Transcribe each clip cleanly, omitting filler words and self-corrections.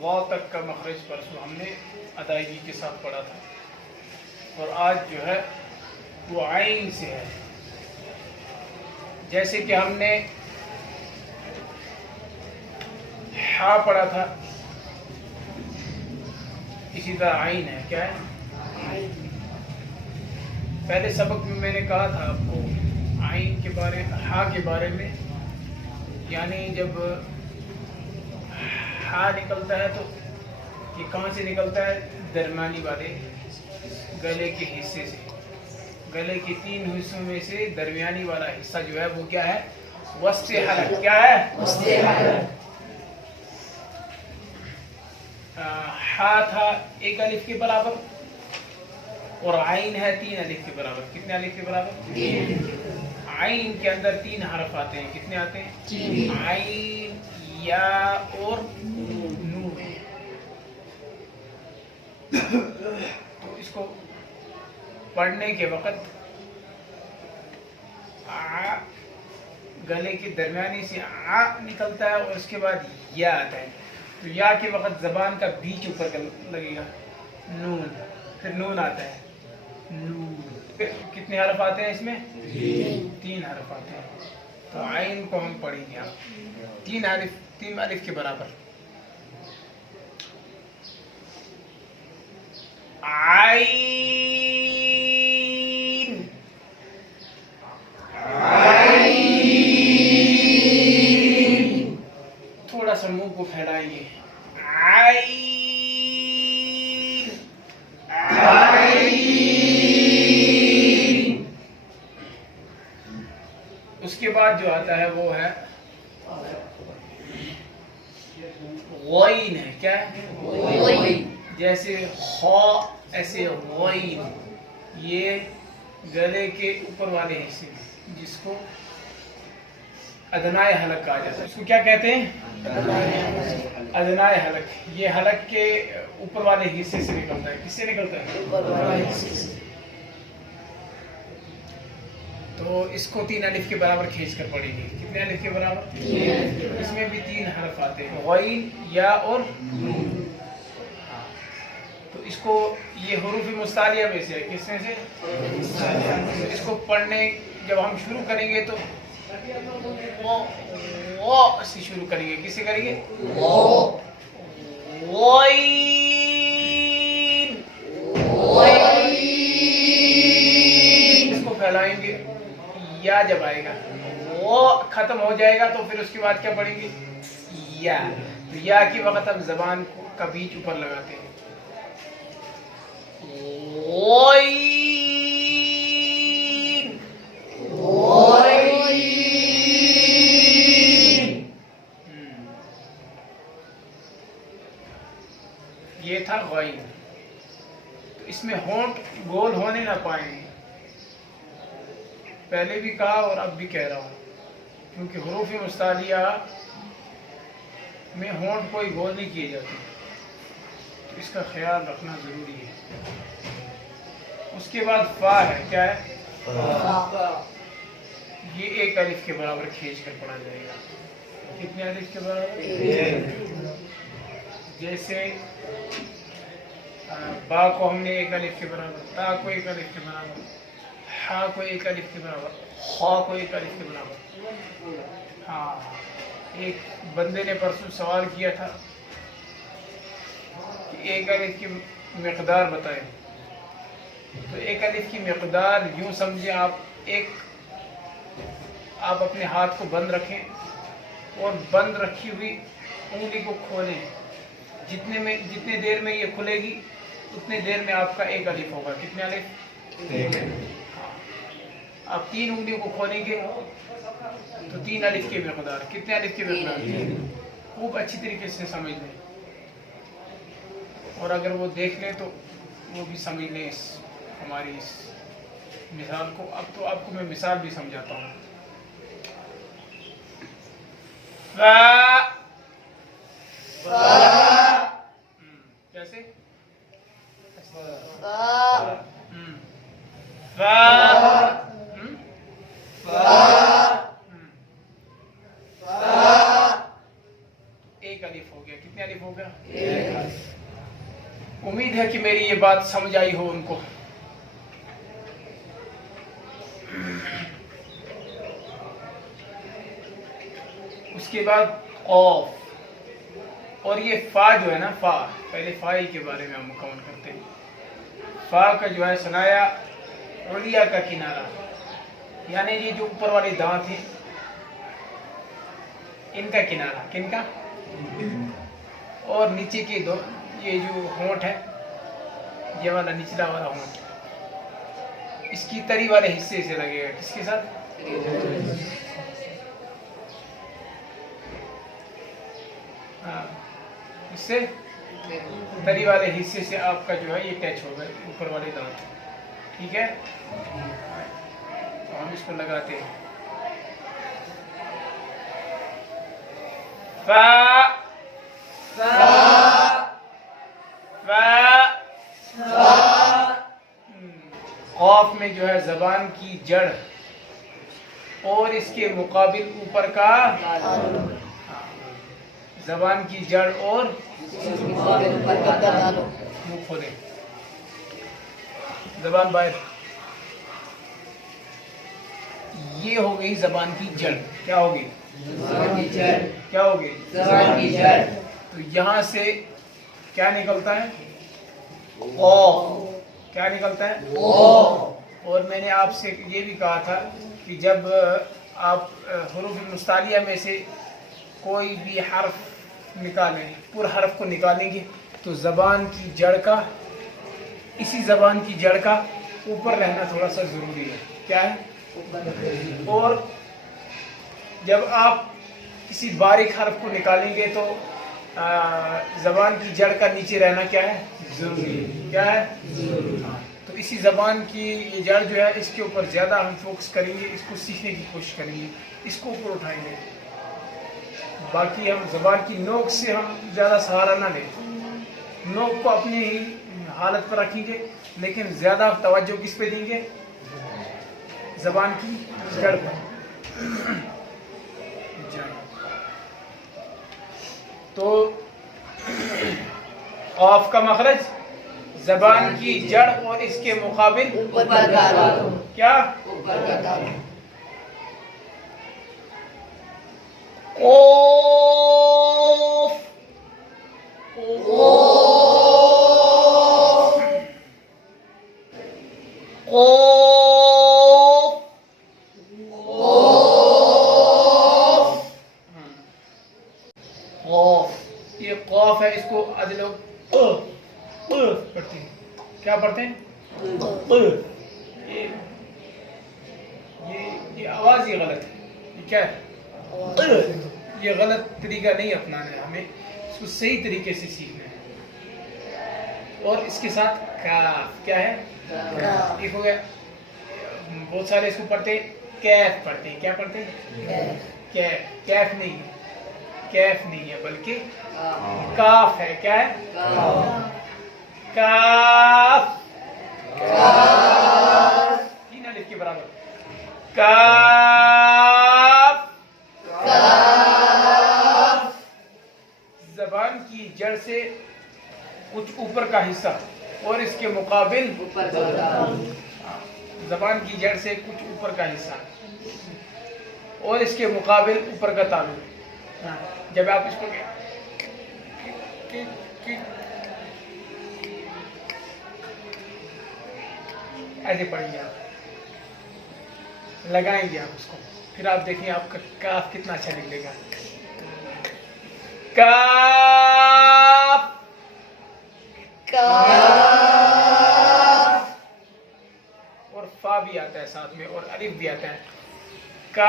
वाव तक का मखरज परसों हमने अदायगी के साथ पढ़ा था और आज जो है वो आइन से है। जैसे कि हमने हा पढ़ा था, इसी तरह आइन है। क्या है? पहले सबक में मैंने कहा था आपको आइन के बारे में, हा के बारे में, यानी जब हा निकलता है तो ये कहाँ से निकलता है? दरमियानी वाले गले के हिस्से से। गले के 3 हिस्सों में से दरमियानी वाला हिस्सा जो है वो क्या है? वस्ते हलक। क्या है? वस्ते हलक। हा था 1 अलिफ के बराबर और आइन है 3 अलिफ के बराबर। कितने अलिफ के बराबर? 3। आइन के अंदर 3 हरफ आते हैं। कितने आते हैं? 3। आइन, या और नून। तो इसको पढ़ने के वक़्त आ गले के दरमियानी से आ निकलता है और उसके बाद या आता है। तो या के वक़्त ज़बान का बीच ऊपर लगेगा, नून, फिर नून आता है, नून। फिर कितने हरफ आते हैं इसमें? 3 हरफ आते हैं। तो आइन को हम पढ़ेंगे आप 3 अलिफ के बराबर। आइन, थोड़ा सा मुंह को फैलाएंगे। आइन, उसके बाद जो आता है वो है गौइन है। क्या है? जैसे खौ, ऐसे गौइन। ये गले के ऊपर वाले हिस्से जिसको अदनाए हलक कहा जाता है। इसको क्या कहते हैं? अदनाए हलक। ये हलक के ऊपर वाले हिस्से से निकलता है। किससे निकलता है? ऊपर वाले हिस्से से। तो इसको 3 अलिफ के बराबर खींच कर पढ़ेंगे। कितने अलिफ के बराबर? 3। इसमें भी 3 हरफ आते हैं, गौइन, या और नून। तो इसको ये हुरूफ मुस्तालिया में से है। किसमें से? तो इसको पढ़ने जब हम शुरू करेंगे तो वो से शुरू करेंगे। किससे करेंगे? वो। इसको फैलाएंगे। या जब आएगा वो खत्म हो जाएगा तो फिर उसके बाद क्या पढ़ेंगे? या। तो या की वक्त हम जबान का बीच ऊपर लगाते हैं। ये था गौइन। तो इसमें होंठ गोल होने ना पाएंगे। पहले भी कहा और अब भी कह रहा हूँ, क्योंकि हुरूफ मुस्तालिया में होंठ कोई गोल नहीं किए जाते, तो इसका ख्याल रखना जरूरी है। उसके बाद फा है। क्या है? ये 1 अलिफ के बराबर खींच कर पढ़ा जाएगा। कितने अलिफ के बराबर? जैसे बा को हमने 1 अलिफ के बराबर, ता को 1 अलिफ के बराबर, हा को 1 अलिफ के बराबर, खा को 1 अलिफ के बराबर। हाँ, एक बंदे ने परसों सवाल किया था कि 1 अलिफ की मिकदार बताएं। तो 1 अलिफ की मिकदार यूं समझे आप अपने हाथ को बंद रखें और बंद रखी हुई उंगली को खोलें। जितने देर में ये खुलेगी उतने देर में आपका 1 अलिफ होगा। कितने अलिफ? हाँ। आप 3 उंगलियों को खोलेंगे तो 3 अलिफ की मिकदार। कितने अलिफ की मिकदार? खूब अच्छी तरीके से समझ लें, और अगर वो देख लें तो वो भी समझ लें हमारी इस मिसाल को। अब तो आपको मैं मिसाल भी समझाता हूँ। कैसे? एक अलिफ हो गया। कितने अलिफ हो होगा? उम्मीद है कि मेरी ये बात समझ आई हो उनको। उसके बाद ऑफ, और ये फा जो है ना, फा, पहले फाई के बारे में हम मुकम्मल करते हैं। फा का जो है सुनाया उलिया का किनारा, यानी ये जो ऊपर वाले दांत हैं इनका किनारा, किनका? और नीचे के दो, ये जो होंठ है, ये वाला निचला वाला होंठ, इसकी तरी वाले हिस्से से लगेगा। किसके साथ? हाँ, इससे तरी वाले हिस्से से आपका जो है ये टच होगा ऊपर वाले दांत। ठीक है, तो हम इसको लगाते हैं। फा, फा, फा, खौफ में जो है जबान की जड़ और इसके मुकाबिल ऊपर का, जबान की जड़ और मुंह खोले, जबान बाहर, ये हो गई जबान की जड़। क्या होगी? जबान की जड़। क्या होगी? जबान की जड़। तो यहाँ से क्या निकलता है? ओ। क्या निकलता है? ओ। और मैंने आपसे ये भी कहा था कि जब आप हुरूफ मुस्तालिया में से कोई भी हर्फ निकालें, पूरा हर्फ को निकालेंगे, तो जबान की जड़ का, इसी जबान की जड़ का ऊपर रहना थोड़ा सा जरूरी है। क्या है? और जब आप किसी बारीक हर्फ को निकालेंगे तो जबान की जड़ का नीचे रहना क्या है? जरूरी है। क्या है? तो इसी जबान की ये जड़ जो है, इसके ऊपर ज़्यादा हम फोकस करेंगे, इसको सीखने की कोशिश करेंगे, इसको ऊपर उठाएंगे। बाकी हम जबान की नोक से हम ज़्यादा सहारा ना लें, नोक को अपनी ही हालत पर रखेंगे, लेकिन ज़्यादा तवज्जो किस पे देंगे? जबान की जड़ पर। तो ऑफ का मखरज जबान की जड़ और इसके मुकाबिल ऊपर का दांत। क्या? ऊपर का दांत। ओफ, ओफ, ओफ, ओफ। ये कौफ है, इसको आज लोग पढ़ते हैं। क्या पढ़ते हैं? ये आवाज ही गलत है। ये क्या है? ये गलत तरीका नहीं अपनाना है, हमें इसको सही तरीके से सीखना है। और इसके साथ काफ। क्या है? एक हो गया। बहुत सारे इसको पढ़ते हैं कैफ पढ़ते हैं। क्या पढ़ते हैं? कैफ। कैफ नहीं है, कैफ नहीं है, बल्कि काफ है। क्या है? काफ। तीन अलिफ के बराबर। काफ। जबान की जड़ से कुछ ऊपर का हिस्सा और इसके मुकाबिल ऊपर का दांत। जबान की जड़ से कुछ ऊपर का हिस्सा और इसके मुकाबिल ऊपर का तालुक। जब आप इसको ऐसे पढ़ेंगे, आप लगाएंगे आप उसको, फिर आप देखिए आपका काफ कितना अच्छा निकलेगा। काफ, काफ। और फा भी आता है साथ में, और अलिफ भी आता है। का,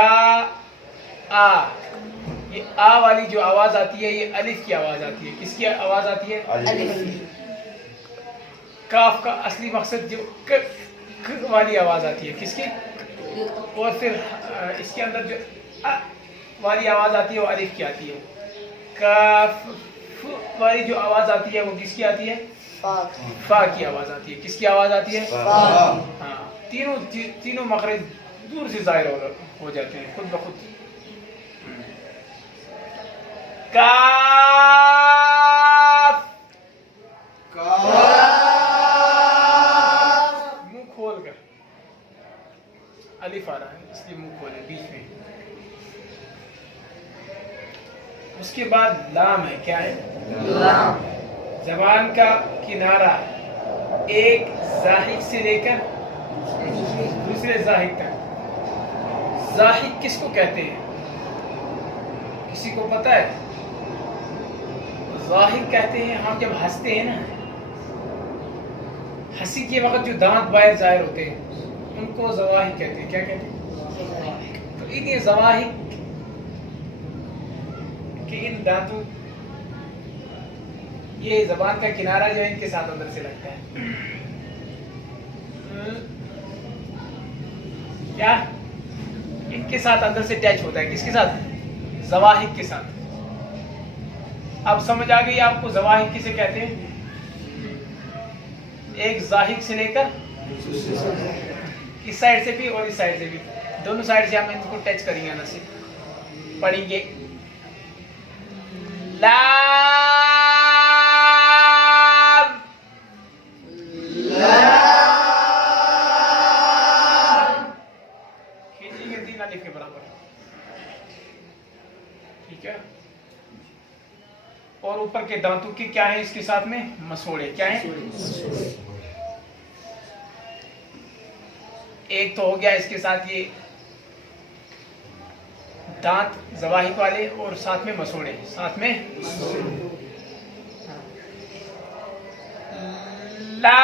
आ, ये आ वाली जो आवाज आती है, ये अलिफ की आवाज आती है। किसकी आवाज आती है? अलिफ। काफ का असली मकसद जो क वाली आवाज आती है, किसकी? और फिर इसके अंदर जो अ वाली आवाज आती है वो अलिफ की आती है। काफ वाली जो आवाज आती है वो किसकी आती है? फा की आवाज आती है। किसकी आवाज आती है? हाँ, तीनों मखरज दूर से जाहिर हो जाते हैं खुद ब खुद। का उसके बाद लाम है, क्या है? लाम। जबान का किनारा एक जाहिद से लेकर दूसरे जाहिद तक। जाहिद किसको कहते हैं? किसी को पता है? जाहिद कहते हैं हम जब हंसते हैं ना, हंसी के वक्त जो दांत बाहर जाहिर होते हैं उनको जवाहिद कहते हैं। क्या कहते हैं? तो इन्हीं जवाहिद के इन दांतों, ये जबान का किनारा जो इनके साथ अंदर से लगता है, क्या इनके साथ अंदर से टच होता है। किसके साथ? जवाहिद के साथ। अब समझ आ गई आपको जवाहिद किसे कहते हैं? एक जाहिद से लेकर इस साइड से भी और इस साइड से भी, दोनों साइड से हम इनको टच करेंगे, अंदर से पढ़ेंगे। लाम, खींचेंगे 3 अलिफ के बराबर, ठीक है। और ऊपर के दांतों के क्या है इसके साथ में? मसोड़े। क्या है? एक तो हो गया इसके साथ ये दांत जवाहिद वाले, और साथ में मसोड़े, साथ में ला